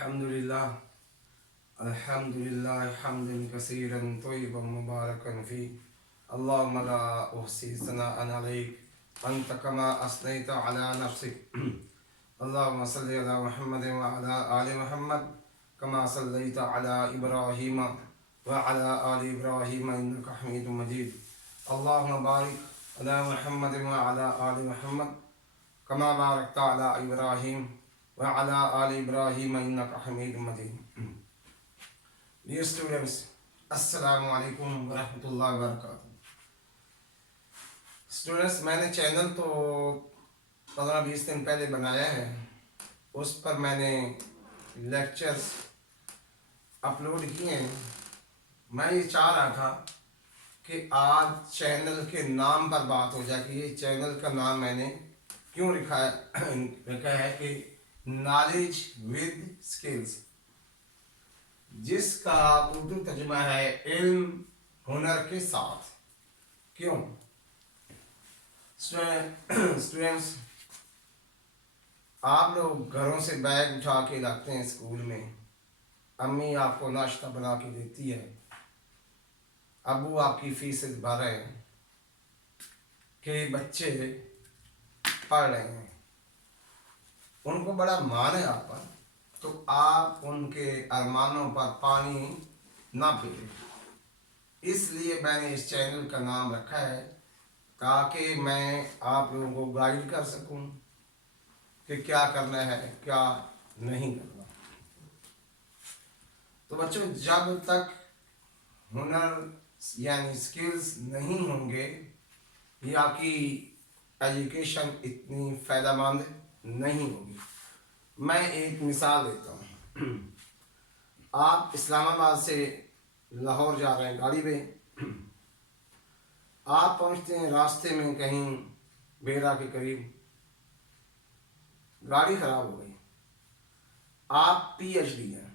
अल्हम्दुलिल्लाह अल्हम्दुलिल्लाह हम्दन कसीरन तय्यिबन मुबारकन फी अल्लाहुम्मा ला उहसी सनाअन अलैक अंत कमा असनैत अला नफ्सिक अल्लाहुम्मा सल्लि अला मुहम्मद व अला आलि मुहम्मद कमा सल्लैत अला इब्राहीम व अला आलि इब्राहीम इन्नका हमीदुम मजीद अल्लाहुम्मा बारिक अला मुहम्मद व अला आलि मुहम्मद कमा बारकत अला इब्राहीम व अला आलि इब्राहीम इन्नका हमीदुम मजीद। Dear students, अस्सलामु अलैकुम व रहमतुल्लाहि व बरकातहू। स्टूडेंट्स, मैंने चैनल तो 15-20 दिन पहले बनाया है, उस पर मैंने लेक्चर्स अपलोड किए हैं। मैं ये चाह रहा था कि आज चैनल के नाम पर बात हो जाए कि ये चैनल का नाम मैंने क्यों रखा है कि नॉलेज विद स्किल्स, जिसका उर्दू तर्जुमा है इल्म हुनर के साथ। क्यों स्टूडेंट्स, आप लोग घरों से बैग उठा के लाते हैं स्कूल में, अम्मी आपको नाश्ता बना के देती है, अबू आपकी फीस भर रहे हैं कि बच्चे पढ़ रहे हैं, उनको बड़ा मान है आप पर, तो आप उनके अरमानों पर पानी ना फेरें। इसलिए मैंने इस चैनल का नाम रखा है ताकि मैं आप लोगों को गाइड कर सकूं कि क्या करना है क्या नहीं करना। तो बच्चों, जब तक हुनर यानी स्किल्स नहीं होंगे या कि एजुकेशन इतनी फ़ायदेमंद नहीं होगी। मैं एक मिसाल देता हूँ। आप इस्लामाबाद से लाहौर जा रहे हैं गाड़ी में, आप पहुँचते हैं, रास्ते में कहीं बेरा के करीब गाड़ी ख़राब हो गई। आप PhD हैं,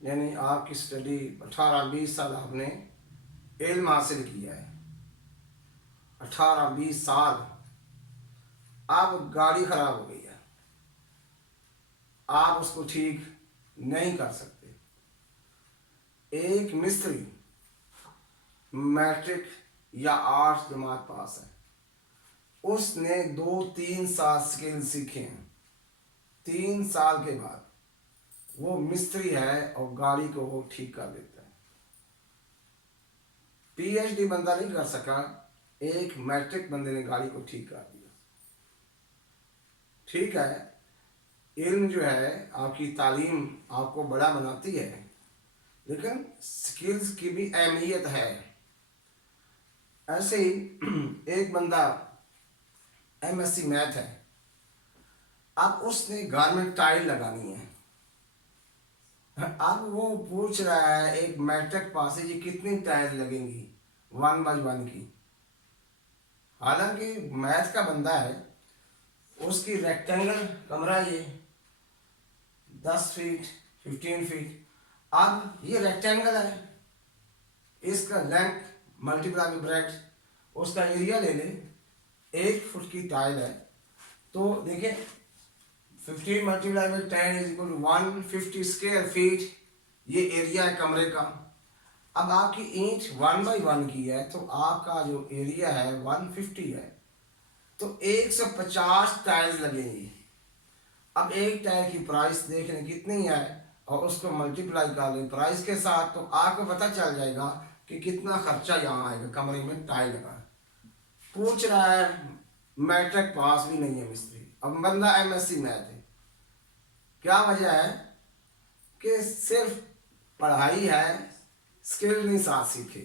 यानी आपकी स्टडी 18-20 साल आपने इल्म हासिल किया है, 18-20 साल। अब गाड़ी ख़राब हो गई है, आप उसको ठीक नहीं कर सकते। एक मिस्त्री मैट्रिक या 8 जमात पास है, उसने 2-3 साल स्किल सीखे हैं, 3 साल के बाद वो मिस्त्री है और गाड़ी को वो ठीक कर देता है। PhD बंदा नहीं कर सका, एक मैट्रिक बंदे ने गाड़ी को ठीक कर दिया। ठीक है, इल्म जो है, आपकी तालीम आपको बड़ा बनाती है, लेकिन स्किल्स की भी अहमियत है। ऐसे ही एक बंदा MSc मैथ है, अब उसने घर में टाइल लगानी है। अब वो पूछ रहा है एक मैट्रिक पास है, ये कितनी टाइल लगेंगी 1/1 की। हालांकि मैथ का बंदा है, उसकी रेक्टेंगल कमरा ये 10 फीट 15 फीट। अब ये रेक्टेंगल है, इसका लेंथ मल्टीप्लाई बाय ब्रेड्थ, उसका एरिया ले ले, 1 फुट की टाइल है, तो देखिए 15 multiply by 10 is equal to 150 square feet, ये एरिया है कमरे का। अब आपकी ईंट 1/1 की है, तो आपका जो एरिया है 150 है, तो 150 टाइल्स लगेंगी। अब एक टाइल की प्राइस देख लें कितनी है और उसको मल्टीप्लाई कर लें प्राइस के साथ, तो आपको पता चल जाएगा कि कितना खर्चा यहाँ आएगा कमरे में टाइल लगा। पूछ रहा है, मैट्रिक पास भी नहीं है मिस्त्री, अब बंदा MSc मैथ है। क्या वजह है कि सिर्फ पढ़ाई है, स्किल नहीं साथ सीखे।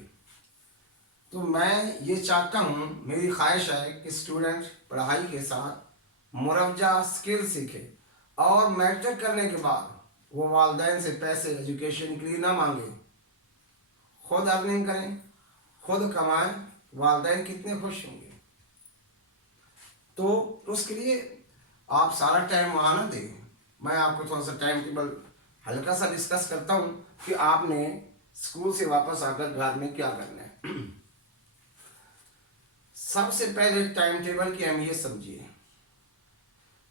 तो मैं ये चाहता हूँ, मेरी ख्वाहिश है कि स्टूडेंट पढ़ाई के साथ मुरवजा स्किल सीखे और मैट्रिक करने के बाद वो वालिदैन से पैसे एजुकेशन के लिए ना मांगे, खुद अर्निंग करें, खुद कमाएं। वालिदैन कितने खुश होंगे। तो उसके लिए आप सारा टाइम वहाँ ना दें। मैं आपको थोड़ा सा टाइम टेबल हल्का सा डिस्कस करता हूँ कि आपने स्कूल से वापस आकर घर में क्या करना है। सबसे पहले टाइम टेबल की अहमियत समझिए।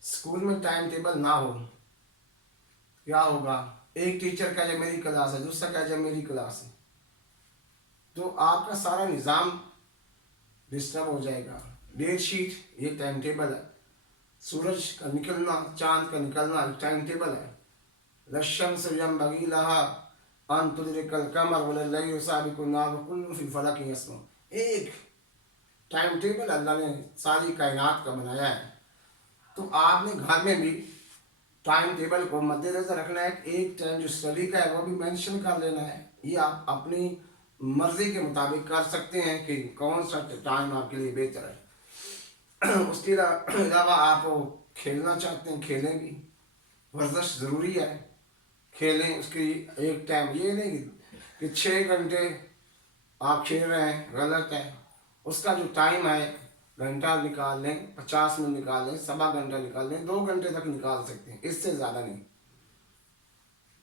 स्कूल में टाइम टेबल ना हो क्या होगा, एक टीचर कहे मेरी क्लास है, दूसरा कहे मेरी क्लास है, तो आपका सारा निज़ाम डिस्टर्ब हो जाएगा। डेट शीट ये टाइम टेबल है, सूरज का निकलना चांद का निकलना एक टाइम टेबल है। लशम्स यंबगी लहा अन तुदरिकल कमर वल्लैलु युसाबिकुन नार कुल्लुन फी फलकिन यस्बहून। एक टाइम टेबल अल्लाह ने सारी कायनात का बनाया है। तो आपने घर में भी टाइम टेबल को मद्देनजर रखना है। एक टाइम जो स्टडी का है वो भी मेंशन कर लेना है। ये आप अपनी मर्जी के मुताबिक कर सकते हैं कि कौन सा टाइम आपके लिए बेहतर है। उसके अलावा आप खेलना चाहते हैं खेलें भी, वर्जिश ज़रूरी है, खेलें। उसकी एक टाइम ये नहीं कि 6 घंटे आप खेल रहे हैं, गलत है। उसका जो टाइम है घंटा निकाल लें, 50 मिनट निकाल लें, 1.25 घंटा निकाल लें, 2 घंटे तक निकाल सकते हैं, इससे ज़्यादा नहीं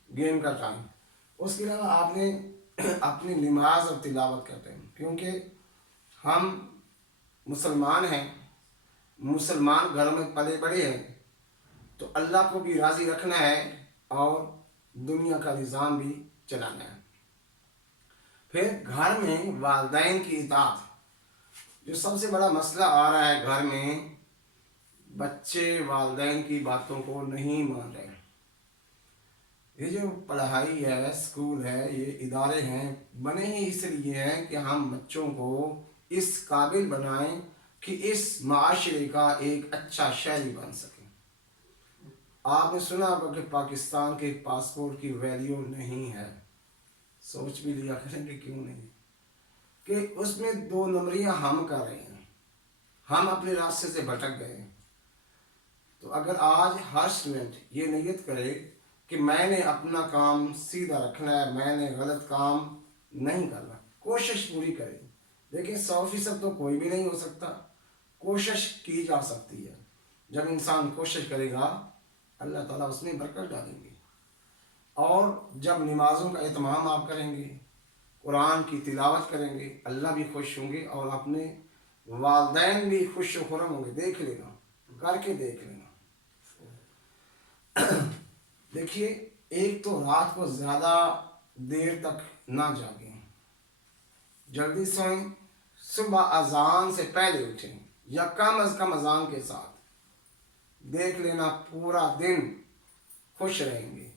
गेम का टाइम। उसके अलावा आपने अपनी नमाज और तिलावत करते हैं, क्योंकि हम मुसलमान हैं, मुसलमान घरों में पले बड़े हैं, तो अल्लाह को भी राज़ी रखना है और दुनिया का निज़ाम भी चलाना है। फिर घर में वालिदैन की इताअत, जो सबसे बड़ा मसला आ रहा है घर में, बच्चे वालिदैन की बातों को नहीं मान रहे। ये जो पढ़ाई है, स्कूल है, ये इदारे हैं, बने ही इसलिए हैं कि हम बच्चों को इस काबिल बनाएं कि इस माशरे का एक अच्छा शहरी बन सके। आपने सुना होगा कि पाकिस्तान के पासपोर्ट की वैल्यू नहीं है। सोच भी लिया करेंगे क्यों नहीं, कि उसमें 2 नंबरियां हम कर रहे हैं, हम अपने रास्ते से भटक गए हैं। तो अगर आज हर स्टूडेंट ये नियत करे कि मैंने अपना काम सीधा रखना है, मैंने गलत काम नहीं करना, कोशिश पूरी करें। देखिए 100% तो कोई भी नहीं हो सकता, कोशिश की जा सकती है। जब इंसान कोशिश करेगा अल्लाह ताला उसमें बरकत डालेंगे। और जब नमाज़ों का एहतमाम आप करेंगे, कुरान की तिलावत करेंगे, अल्लाह भी खुश होंगे और अपने वालिदैन भी खुश खुरम होंगे। देख लेना, करके देख लेना। देखिए, एक तो रात को ज़्यादा देर तक ना जागें, जल्दी सोएं, सुबह अजान से पहले उठें या कम अज़ कम अजान के साथ। देख लेना पूरा दिन खुश रहेंगे।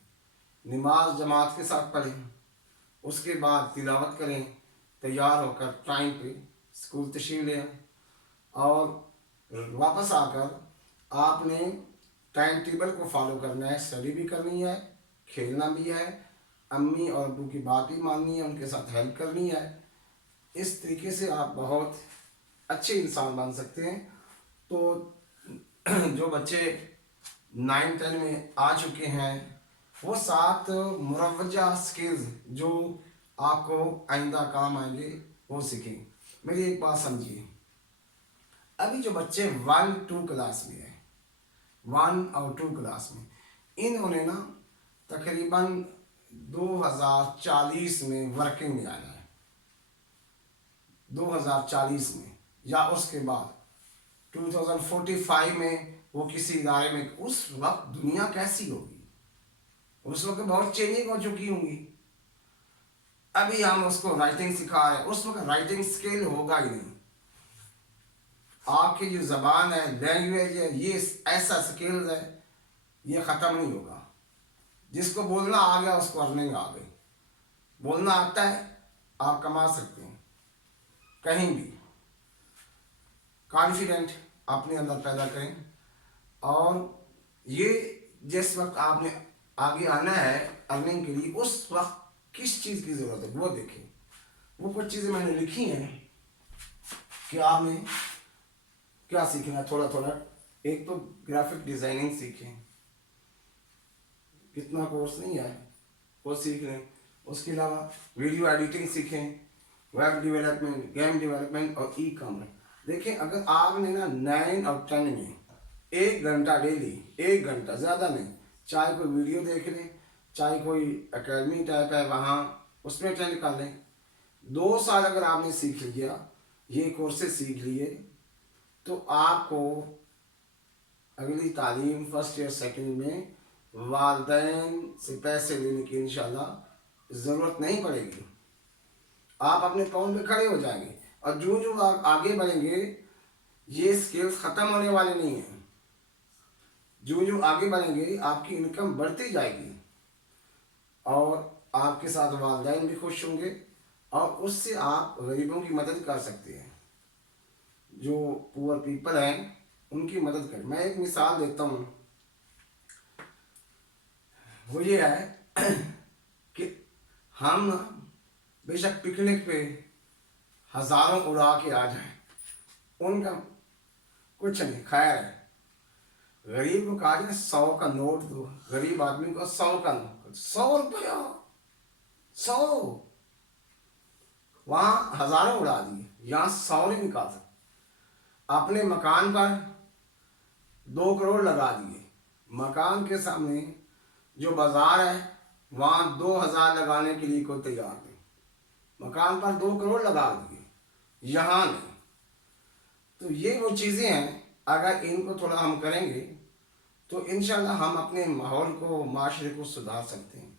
नमाज जमात के साथ पढ़ें, उसके बाद तिलावत करें, तैयार होकर टाइम पे स्कूल तशरीफ़ ले आएं और वापस आकर आपने टाइम टेबल को फॉलो करना है। स्टडी भी करनी है, खेलना भी है, अम्मी और अब्बू की बात भी माननी है, उनके साथ हेल्प करनी है। इस तरीके से आप बहुत अच्छे इंसान बन सकते हैं। तो जो बच्चे 9-10 में आ चुके हैं, वो 7 मुरवजा स्किल्स जो आपको आइंदा काम आएंगे वो सीखें। मेरी एक बात समझिए, अभी जो बच्चे 1-2 क्लास में हैं, 1 और 2 क्लास में, इन्होंने ना तकरीबन 2040 में वर्किंग में आना है। 2040 में या उसके बाद 2045 में वो किसी इदारे में, उस वक्त दुनिया कैसी होगी, उस वक्त बहुत चेंजिंग हो चुकी होंगी। अभी हम उसको राइटिंग सिखा रहे हैं, उस वक्त राइटिंग स्किल होगा ही नहीं। आपकी जो ज़बान है, लैंग्वेज है, ये ऐसा स्किल्स है, ये ख़त्म नहीं होगा। जिसको बोलना आ गया उसको अर्निंग आ गई। बोलना आता है, आप कमा सकते हैं कहीं भी। कॉन्फिडेंट अपने अंदर पैदा करें, और ये जिस वक्त आपने आगे आना है अर्निंग के लिए, उस वक्त किस चीज़ की ज़रूरत है वो देखें। वो कुछ चीज़ें मैंने लिखी हैं कि आपने क्या सीखना है थोड़ा थोड़ा। एक तो ग्राफिक डिज़ाइनिंग सीखें, कितना कोर्स नहीं है वो सीख लें। उसके अलावा वीडियो एडिटिंग सीखें, वेब डेवलपमेंट, गेम डेवलपमेंट और ई कॉमर्स। देखें, अगर आपने ना 9 और 10 में 1 घंटा डेली, 1 घंटा, ज़्यादा नहीं, चाहे कोई वीडियो देख लें, चाहे कोई एकेडमी टाइप है वहाँ उसमें अटेंड कर लें। 2 साल अगर आपने सीख लिया, ये कोर्सेज सीख लिए, तो आपको अगली तालीम फर्स्ट ईयर सेकंड में والدین سے پیسے لینے کی انشاءاللہ ضرورت نہیں پڑے گی. آپ اپنے پاؤں پہ کھڑے ہو جائیں گے. اور جو آپ آگے بڑھیں گے یہ اسکلز ختم ہونے والے نہیں ہیں. جو آگے بڑھیں گے آپ کی انکم بڑھتی جائے گی اور آپ کے ساتھ والدین بھی خوش ہوں گے اور اس سے آپ غریبوں کی مدد کر سکتے ہیں. جو پور پیپل ہیں ان کی مدد کریں. میں ایک مثال دیتا ہوں. وہ یہ ہے کہ ہم بے شک پکنک پہ ہزاروں اڑا کے آ جائیں, ان کا کچھ نہیں. خیر غریب کو کہا جائے 100 کا نوٹ دو, غریب آدمی کو 100 کا نوٹ, 100 روپیہ, 100. وہاں ہزاروں اڑا دیے, یہاں 100 نہیں نکال سکتے. اپنے مکان پر 2 کروڑ لگا دیے, مکان کے سامنے جو بازار ہے وہاں 2000 لگانے کے لیے کوئی تیار نہیں. مکان پر 2 کروڑ لگا دیے, یہاں نہیں. تو یہ وہ چیزیں ہیں, اگر ان کو تھوڑا ہم کریں گے تو انشاءاللہ ہم اپنے ماحول کو, معاشرے کو سدھار سکتے ہیں.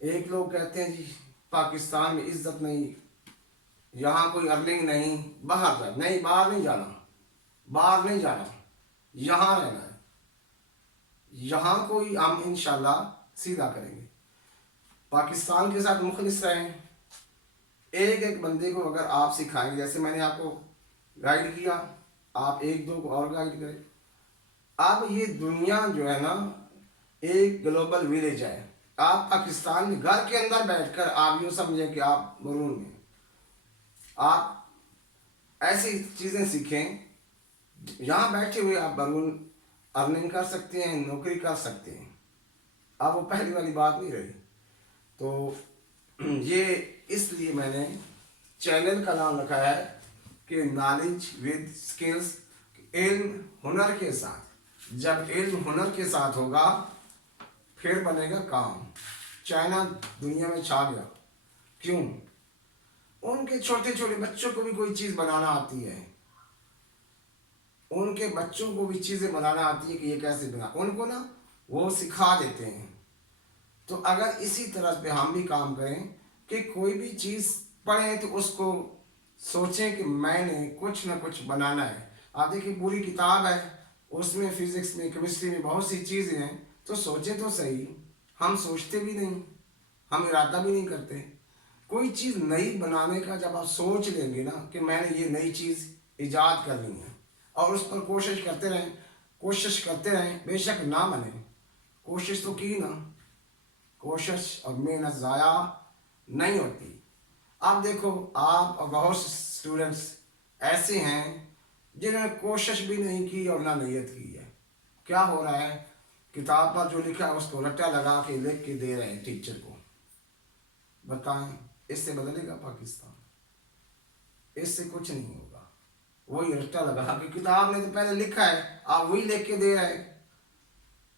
ایک لوگ کہتے ہیں جی پاکستان میں عزت نہیں, یہاں کوئی ارننگ نہیں, باہر جانا. نہیں, باہر نہیں جانا, باہر نہیں جانا, یہاں رہنا ہے. یہاں کوئی ہم انشاءاللہ سیدھا کریں گے. پاکستان کے ساتھ مخلص رہیں. ایک ایک بندے کو اگر آپ سکھائیں گے, جیسے میں نے آپ کو گائیڈ کیا, آپ 1-2 کو اور گائیڈ کریں. اب یہ دنیا جو ہے نا ایک گلوبل ویلیج ہے. آپ پاکستان میں گھر کے اندر بیٹھ کر آپ یوں سمجھیں کہ آپ مرون میں, آپ ایسی چیزیں سیکھیں. یہاں بیٹھے ہوئے آپ بیرون ارننگ کر سکتے ہیں, نوکری کر سکتے ہیں. اب وہ پہلی والی بات نہیں رہی. تو یہ اس لیے میں نے چینل کا نام رکھا ہے کہ نالج ود اسکلز. علم ہنر کے ساتھ, جب علم ہنر کے ساتھ ہوگا پھر بنے گا کام. چائنا دنیا میں چھا گیا, کیوں؟ ان کے چھوٹے چھوٹے بچوں کو بھی کوئی چیز بنانا آتی ہے, ان کے بچوں کو بھی چیزیں بنانا آتی ہے کہ یہ کیسے بنا, ان کو نا وہ سکھا دیتے ہیں. تو اگر اسی طرح پہ ہم بھی کام کریں کہ کوئی بھی چیز پڑھیں تو اس کو سوچیں کہ میں نے کچھ نہ کچھ بنانا ہے. آپ دیکھیں پوری کتاب ہے, اس میں فزکس میں, کیمسٹری میں بہت سی چیزیں ہیں. تو سوچیں تو صحیح, ہم سوچتے بھی نہیں, ہم ارادہ بھی نہیں کرتے. کوئی چیز نئی بنانے کا جب آپ سوچ لیں گے نا کہ میں نے یہ نئی چیز ایجاد کرنی ہے اور اس پر کوشش کرتے رہیں, بے شک نہ بنے, کوشش تو کی نا, کوشش اور محنت ضائع نہیں ہوتی. آپ دیکھو, آپ اور بہت سے اسٹوڈنٹس ایسے ہیں جنہوں نے کوشش بھی نہیں کی اور نہ نیت کی ہے. کیا ہو رہا ہے, کتاب پر جو لکھا ہے اس کو رٹا لگا کے لکھ کے دے رہے ہیں ٹیچر کو. بتائیں اس سے بدلے گا پاکستان؟ اس سے کچھ نہیں ہوگا. وہی رٹا لگا کہ کتاب نے تو پہلے لکھا ہے, آپ وہی لکھ کے دے رہے ہیں.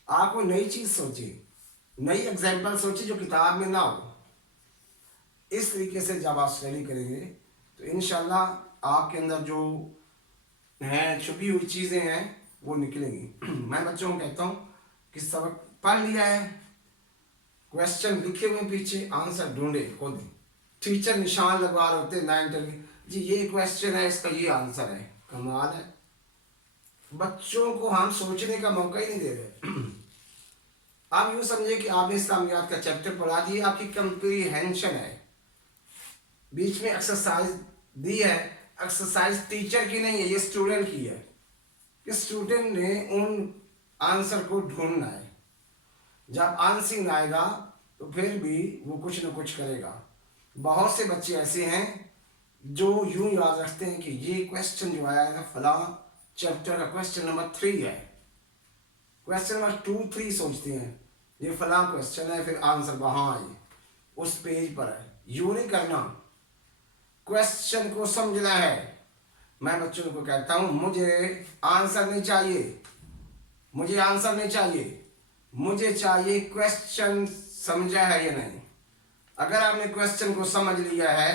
آپ کوئی نئی چیز سوچیں, نئی ایگزامپل سوچیں جو کتاب میں نہ ہو. اس طریقے سے جب آپ اسٹڈی کریں گے تو انشاءاللہ آپ کے اندر جو ہیں چھپی ہوئی چیزیں ہیں وہ نکلیں گی. میں بچوں کو کہتا ہوں کہ سبق پڑھ لیا ہے, کویسچن لکھے ہوئے پیچھے, آنسر ڈھونڈے خود. ٹیچر نشان لگوا رہے ہوتے 9 جی یہ کویسچن ہے, اس کا یہ آنسر ہے. کمال ہے, بچوں کو ہم سوچنے کا موقع ہی نہیں دے رہے. آپ یوں سمجھیں کہ آپ نے اسلامیات کا چیپٹر پڑھا دیا, آپ کی کمپریہنشن ہے. بیچ میں ایکسرسائز دی ہے, ایکسرسائز ٹیچر کی نہیں ہے, یہ اسٹوڈنٹ کی ہے. کہ اسٹوڈنٹ نے ان آنسر کو ڈھونڈنا ہے. جب آنسر آئے گا تو پھر بھی وہ کچھ نہ کچھ کرے گا. بہت سے بچے ایسے ہیں جو یوں یاد رکھتے ہیں کہ یہ کویسچن جو آیا ہے نا فلاں چیپٹر کا کویسچن نمبر 3 ہے, کویسچن نمبر 2-3 سوچتے ہیں یہ فلاں کویسچن ہے, پھر آنسر وہاں ہے اس پیج پر ہے. یوں نہیں کرنا, کویسچن کو سمجھنا ہے. میں بچوں کو کہتا ہوں مجھے آنسر نہیں چاہیے, مجھے آنسر نہیں چاہیے, مجھے چاہیے کویسچن سمجھا ہے یا نہیں. اگر آپ نے کویسچن کو سمجھ لیا ہے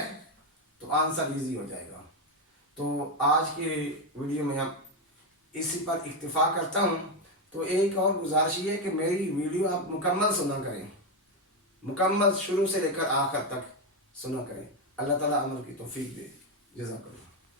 تو آنسر ایزی ہو جائے گا. تو آج کے ویڈیو میں ہم اسی پر اکتفا کرتا ہوں. تو تو ایک اور گزارش یہ ہے کہ میری ویڈیو آپ مکمل سنا کریں، مکمل شروع سے لے کر آخر تک سنا کریں۔ اللہ تعالیٰ عمل کی توفیق دے۔ جزاک اللہ۔